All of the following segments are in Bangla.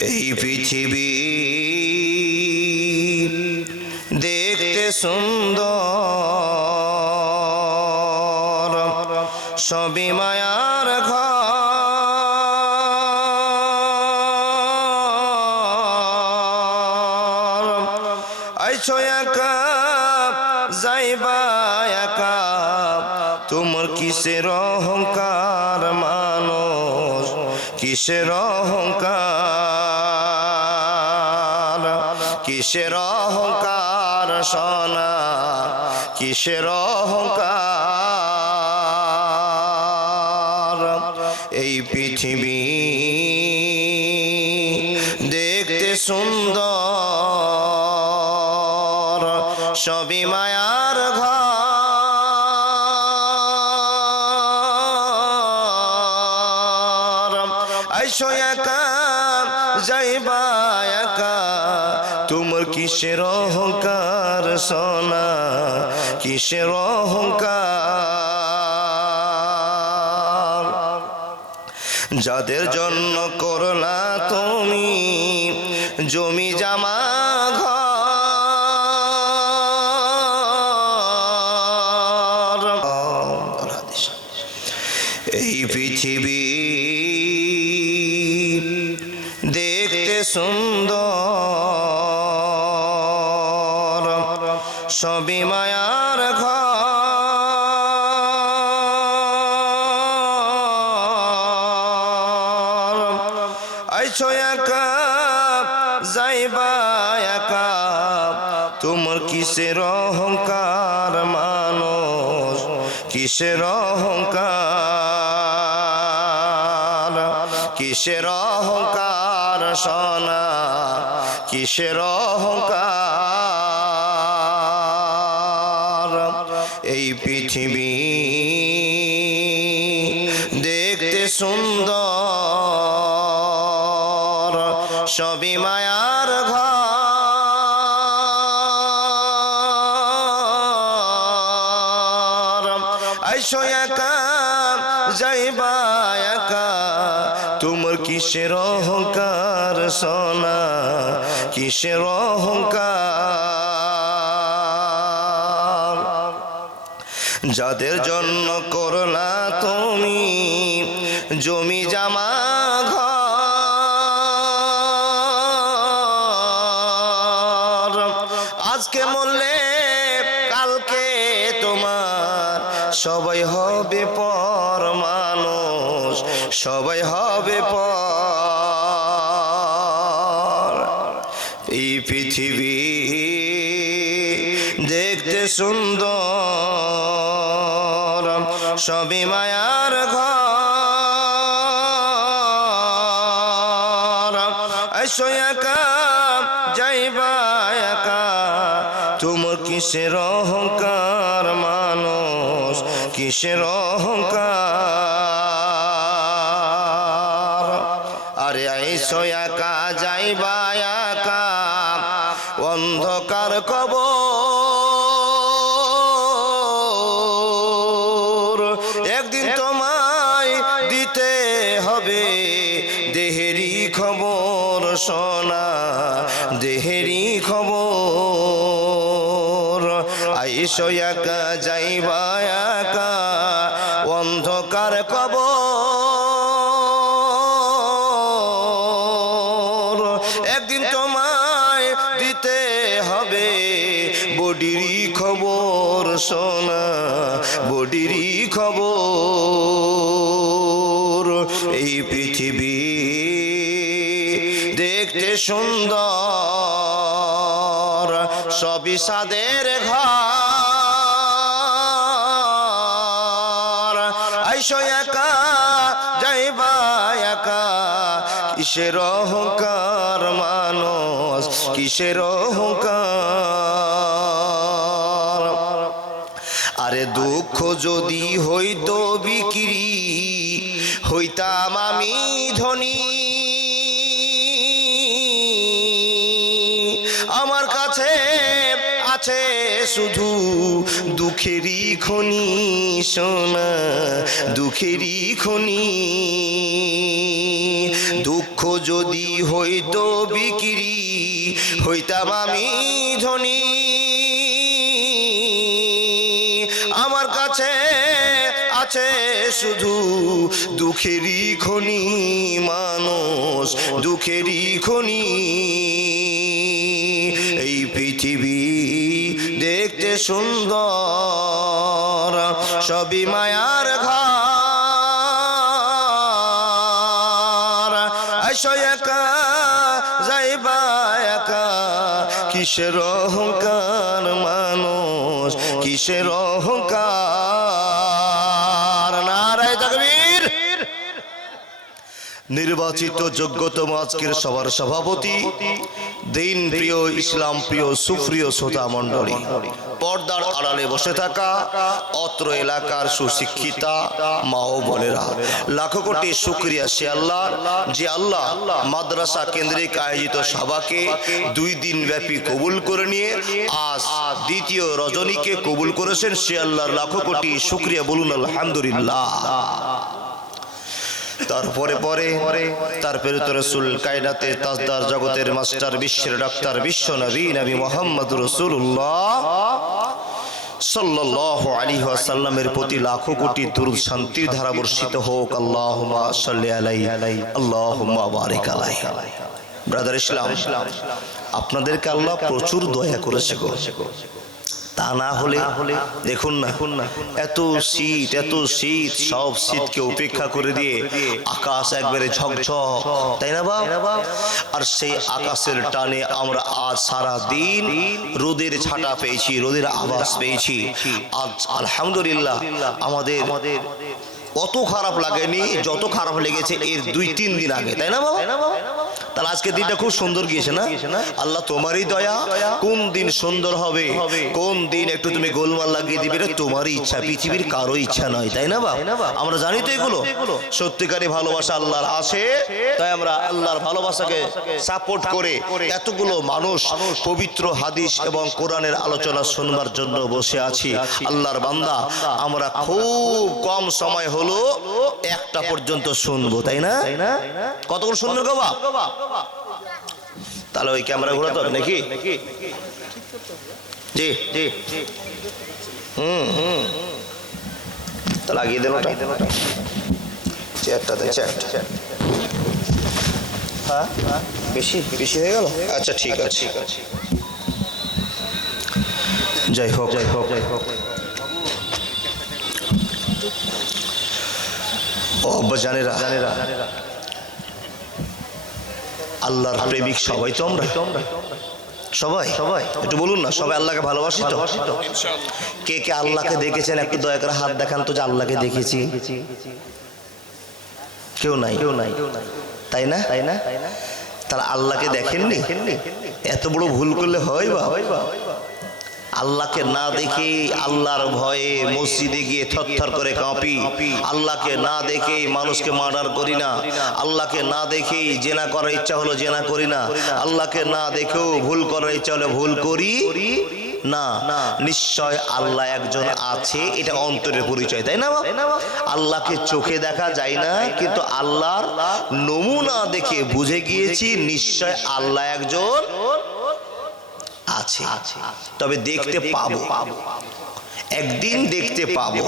এই পৃথিবী দেখতে সুন্দর, সবই মায়ার ঘর। আইছো একা যাইবা একা তোমার কিসের অহংকার মানুষ, কিসের অহংকার? কিসের অহংকার সোনা? কিসের অহংকার? এই পৃথিবী দেখতে সুন্দর সবই মায়ার ঘর। কিসের অহংকার সোনা কিসের অহংকার? যাদের জন্য করলা তুমি জমি জামা ঘর আইছো একা যাইবা একা তোমার কিসের অহংকার মানুষ? কিসের অহংকার? কিসের অহংকার সোনা? কিসের অহংকার? এই পৃথিবী দেখতে সুন্দর। সবই মায়ার ঘর। আইসো একা, যাইবা একা, তোমার কিসের অহংকার সোনা, কিসের অহংকার? যাদের জন্য করলা তুমি, জমি জামা পৃথিবী দেখতে সুন্দর, সবই মায়ার ঘর। আইসো একা, যাইবা একা তোমার কিসের অহংকার মানুষ, কিসের অহংকার? আরে আইসো একা, যাইবা একা অন্ধকার কবর। একদিন তোমায় দিতে হবে দেহেরি খবর, সোনা দেহেরি খবর। আইসো যাইবা একা, অন্ধকার কবর। সোনা বডিরই খবর। এই পৃথিবী দেখতে সুন্দর, সবই সাদের ঘর। আইসো একা, যাইবা একা, কিসের অহংকার মানুষ, কিসের অহংকার? যদি হইতো বিক্রি, হইতাম আমি ধনী। আমার কাছে আছে শুধু দুঃখেরই খনি, সোনা, দুঃখেরই খনি। দুঃখ যদি হইতো বিক্রি, হইতাম আমি ধনী। আছে শুধু দুঃখেরই খনি মানুষ, দুঃখেরই খনি। এই পৃথিবী দেখতে সুন্দর, সবই মায়ার ঘর। একা, যাইবা একা, কিসের অহংকার মানুষ, কিসের অহংকার? নির্বাচিত যোগ্যতম আজকের সবার সভাপতি দিন প্রিয় ইসলাম প্রিয় সুপ্রিয় শ্রোতা মণ্ডলী পর্দার আড়ালে বসে থাকা অত্র এলাকার সুশিক্ষিতা মা ও বোনেরা। লাখো কোটি শুক্রিয়া সে আল্লাহ যে আল্লাহ মাদ্রাসা কেন্দ্রিক আয়োজিত সভাকে দুই দিন ব্যাপী কবুল করে নিয়ে আজ দ্বিতীয় রজনীকে কবুল করেছেন সে আল্লাহর লাখো কোটি শুক্রিয়া বলুন আলহামদুলিল্লাহ। তারপরে পরে তার প্রেরিত রসুল কায়নাতে তাজদার জগতের মাস্টার বিশ্বের ডাক্তার বিশ্ব নবী নবী মোহাম্মদ রসুল্লাহ সাল্লাল্লাহু আলাইহি ওয়াসাল্লামের প্রতি লাখো কোটি দুরূদ শান্তির ধারা বর্ষিত হোক, আল্লাহুম্মা সাল্লি আলাইহি, আল্লাহুম্মা বারিক আলাইহি। ব্রাদার ইসলাম, আপনাদেরকে আল্লাহ প্রচুর দয়া করেছে তা না হলে দেখুন না এত শীত এত শীত, সব শীতকে উপেক্ষা করে দিয়ে আকাশ একবারে ঝকঝক, তাই না বাপ? আর সেই আকাশের টানে আমরা আজ সারা দিন রোদের ছাটা পেয়েছি, রোদের আওয়াজ পেয়েছি। আজ আলহামদুলিল্লাহ আমাদের অত খারাপ লাগেনি, যত খারাপ লেগেছে এর দুই তিন দিন আগে, তাই না বাবা তাহলে আজকে দিনটা খুব সুন্দর গিয়েছে না? আল্লাহ তোমারই দয়া। কোন দিন সুন্দর হবে? কোন দিন একটু তুমি গোলমাল লাগিয়ে দিবে? এটা তোমারই ইচ্ছা। পৃথিবীর কারও ইচ্ছা নয় তাই না বা আমরা জানি তো এগুলো। সত্যিকারী ভালোবাসা আল্লাহর আছে তাই আমরা আল্লাহর ভালোবাসাকে সাপোর্ট করে এতগুলো মানুষ পবিত্র হাদিস এবং কোরআনের আলোচনা শুনবার জন্য বসে আছি। আল্লাহর বান্দা আমরা খুব কম সময় হলো একটা পর্যন্ত শুনব তাই না? কতক্ষণ শুনবে গো বাপ? তাহলে ওই ক্যামেরা ঘোরাতে হবে নাকি? জি জি। হুম হুম তাহলে লাগিয়ে দেন ওটা। চেয়ারটা দেন চেয়ারটা হ্যাঁ বেশি বেশি হয়ে গেল? আচ্ছা ঠিক আছে। যাই হোক। যাই হোক। যাই হোক ও আব্বা জানেরা জানেরা আল্লাহর প্রেমিক সবাই তো আমরা। সবাই? সবাই একটু বলুন না, সবাই আল্লাহকে ভালোবাসি তো? কে কে আল্লাহকে দেখেছেন, একটু দয়া করে হাত দেখান তো যে আল্লাহকে দেখেছি। কেউ নাই। কেউ নাই তাই না? তাই না তারা আল্লাহকে দেখেননি? এত বড় ভুল করলে হয় বা? আল্লাহকে না দেখে আল্লাহর ভয়ে মসজিদে গিয়ে থরথর করে কাঁপি। আল্লাহকে না দেখে মানুষকে মার্ডার করি না। আল্লাহকে না দেখেই জেনা করার ইচ্ছা হলো জেনা করি না। আল্লাহকে না দেখেও ভুল করার ইচ্ছা হলে ভুল করি না। নিশ্চয় আল্লাহ একজন আছে, এটা অন্তরের পরিচয়, তাই না আল্লাহকে চোখে দেখা যায় না, কিন্তু আল্লাহর নমুনা দেখে বুঝে গিয়েছি, নিশ্চয় আল্লাহ একজন আছে। তবে দেখতে পাবো। একদিন দেখতে পাবো।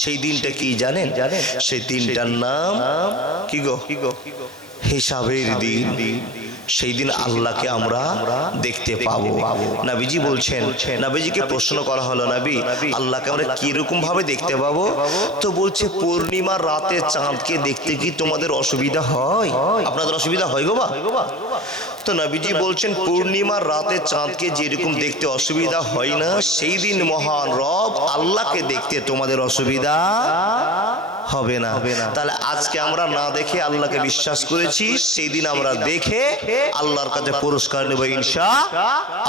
সেই দিনটা কি জানেন? সেই দিনটার নাম কি গো? হিসাবের দিন। সেই দিন আল্লাহকে আমরা দেখতে পাবো। নাবিজি বলছেন নাবিজিকে প্রশ্ন করা হলো নাবি আল্লাহকে আমরা কীরকম ভাবে দেখতে পাবো? তো বলছে পূর্ণিমার রাতে চাঁদকে দেখতে কি তোমাদের অসুবিধা হয়? আপনাদের অসুবিধা হয় গো বা তো নবীজি বলছেন পূর্ণিমার রাতে চাঁদকে যেরকম দেখতে অসুবিধা হয় না সেই দিন মহান রব আল্লাহকে দেখতে তোমাদের অসুবিধা হবে না। তাহলে আজকে আমরা না দেখে আল্লাহকে বিশ্বাস করেছি সেই দিন আমরা দেখে আল্লাহর কাছে পুরস্কার নেব ইনশা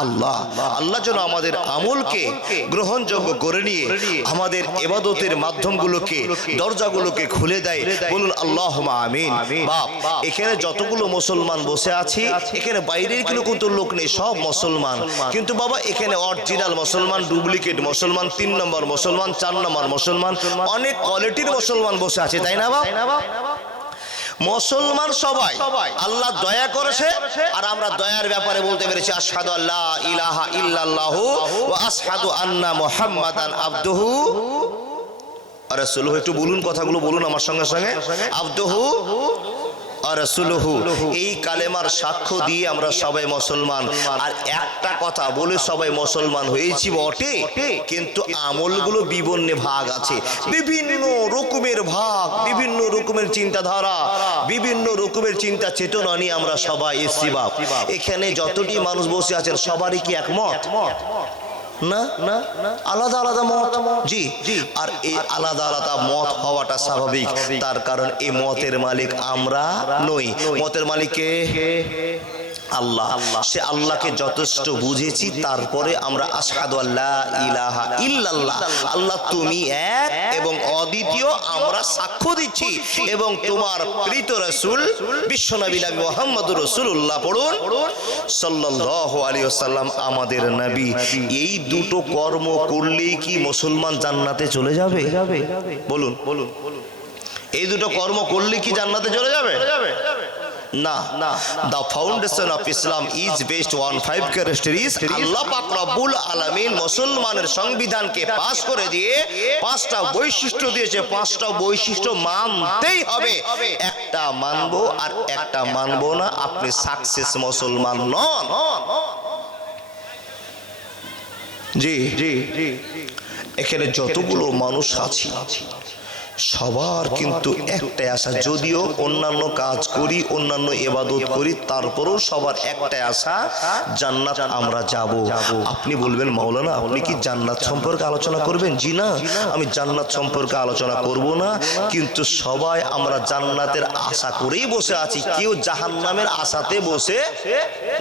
আল্লাহ। আল্লাহ। যেন আমাদের আমলকে গ্রহণযোগ্য করে নিয়ে আমাদের এবাদতের মাধ্যমগুলোকে দরজাগুলোকে খুলে দেয়। বলুন আল্লাহ আমিন। বাপ এখানে যতগুলো মুসলমান বসে আছি এখানে বাইরের কোনো কিন্তু লোক নেই সব মুসলমান। কিন্তু বাবা এখানে অরিজিনাল মুসলমান ডুপ্লিকেট মুসলমান তিন নম্বর মুসলমান চার নম্বর মুসলমান অনেক কোয়ালিটির মুসলমান বসে আছে তাই না বাবা মুসলমান সবাই আল্লাহ দয়া করেছে আর আমরা দয়ার ব্যাপারে বলতে পেরেছি আশহাদু আল্লাহ ইলাহা ইল্লাল্লাহু ওয়া আশহাদু আন্না মুহাম্মাদান আবদুহু আর রাসূলুহু। একটু বলুন কথাগুলো বলুন আমার সঙ্গে সঙ্গে। আবদুহু রাসূলুহু। এই কালেমার সাক্ষ্য দিয়ে আমরা সবাই মুসলমান। আর একটা কথা বলে সবাই মুসলমান হয়েছি বটে কিন্তু আমলগুলো বিবর্ণে ভাগ আছে। বিভিন্ন রকমের ভাগ বিভিন্ন রকমের চিন্তাধারা। বিভিন্ন রকমের চিন্তা চেতনা নিয়ে আমরা সবাই এসছি বাপ। এখানে যতটি মানুষ বসে আছেন সবারই কি একমত? না? না আলাদা আলাদা মত? জি। জি। আর এই আলাদা আলাদা মত হওয়াটা স্বাভাবিক। তার কারণ এই মতের মালিক আমরা নই। মতের মালিককে আল্লাহ। সে আল্লাহকে যথেষ্ট বুঝেছি তারপরে আমরা আশহাদু আল্লাহ ইলাহা ইল্লাল্লাহ। আল্লাহ তুমি এক এবং অদ্বিতীয় আমরা সাক্ষ্য দিচ্ছি এবং তোমার প্রীত রাসূল বিশ্বনবী নবী মুহাম্মদুর রাসূলুল্লাহ পড়ুন। সাল্লাল্লাহু আলাইহি ওয়াসাল্লাম আমাদের নবী। এই দুটো কর্ম করলেই কি মুসলমান জান্নাতে চলে যাবে? বলুন। বলুন এই দুটো কর্ম করলে কি জান্নাতে চলে যাবে? না the foundation Islam is one five আলামিন মুসলমানের সংবিধানকে করে দিয়ে পাঁচটা বৈশিষ্ট্য দিয়েছে। পাঁচটা বৈশিষ্ট্য মানতেই হবে। একটা মানবো আর একটা মানবো না। আপনি সাকসেস মুসলমান নন। জি জি। এখানে যতগুলো মানুষ আছে সবার কিন্তু একটাই আশা। যদিও অন্যান্য কাজ করি অন্যান্য এবাদত করি তারপরেও সবার একটাই আশা জান্নাত আমরা যাব। আপনি বলবেন মাওলানা আপনি কি জান্নাত সম্পর্কে আলোচনা করবেন? জি না আমি জান্নাত সম্পর্কে আলোচনা করব না। কিন্তু সবাই আমরা জান্নাতের আশা করেই বসে আছি। কেউ জাহান্নামের আশাতে বসে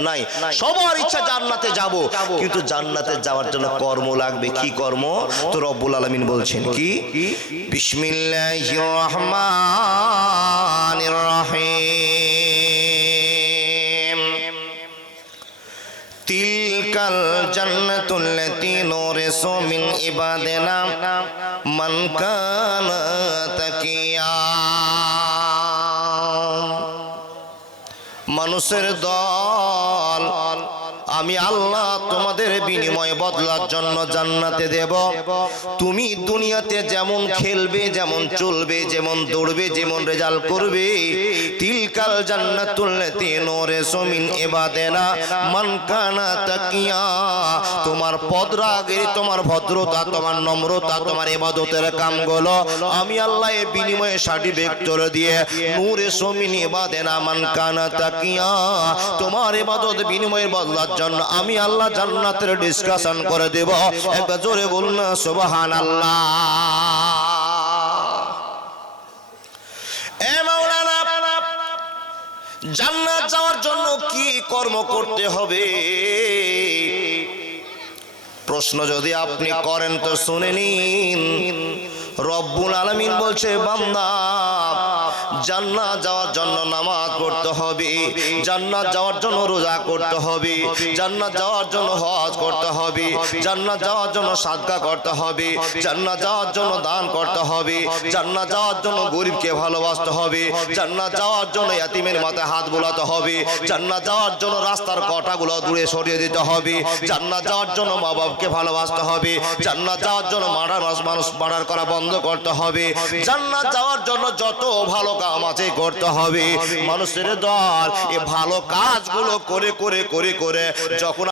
নাই। সবার ইচ্ছা জান্নাতে যাব। কিন্তু জান্নাতে যাওয়ার জন্য কর্ম লাগবে। কি কর্ম? তো রব্বুল আলামিন বলছেন কি? মিন মান মানুষের দল আমি আল্লাহ তোমাদের বিনিময় বদলার জন্য জান্নাতে দেব। তুমি দুনিয়াতে যেমন খেলবে, যেমন চলবে, যেমন দৌড়বে, যেমন রেজাল্ট করবে, তিলকাল জান্নাতুল্লাতি নূরে সমিন ইবাদেনা মান কানা তাকিয়া। তোমার পদরাগের, তোমার ভদ্রতা, তোমার নম্রতা, তোমার ইবাদতের কামগুলো আমি আল্লাহ এ বিনিময়ে সার্টিফিকেট চলে দিয়ে নূরে সমিন ইবাদেনা মান কানা তাকিয়া। তোমার ইবাদত বিনিময়ের বদলার জন্য আমি আল্লাহ জান্নাতের ডিসকাশন করে দেব। একবার জোরে বলুন না, সুবহানাল্লাহ। এ মাওলানা, জান্নাত যাওয়ার জন্য কি কর্ম করতে হবে? প্রশ্ন যদি আপনি করেন তো শুনে নিন। রব্বুল আলামিন বলছে, বান্দা জান্নাত যাওয়ার জন্য নামাজ পড়তে হবে জান্নাত যাওয়ার জন্য রোজা করতে হবে জান্নাত যাওয়ার জন্য হজ করতে হবে জান্নাত যাওয়ার জন্য সাদকা করতে হবে জান্নাত যাওয়ার জন্য দান করতে হবে জান্নাত যাওয়ার জন্য গরিবকে ভালোবাসতে হবে জান্নাত যাওয়ার জন্য ইয়াতিমের মাথায় হাত বোলাতে হবে জান্নাত যাওয়ার জন্য রাস্তার কটাগুলো দূরে সরিয়ে দিতে হবে জান্নাত যাওয়ার জন্য মা বাবাকে ভালোবাসতে হবে জান্নাত যাওয়ার জন্য মারার মানুষ মারার করা বন্ধ করতে হবে জান্নাত যাওয়ার জন্য যত ভালো আছে করতে হবে। মানুষের দল এ ভালো কাজগুলো করে করে করে করে যখন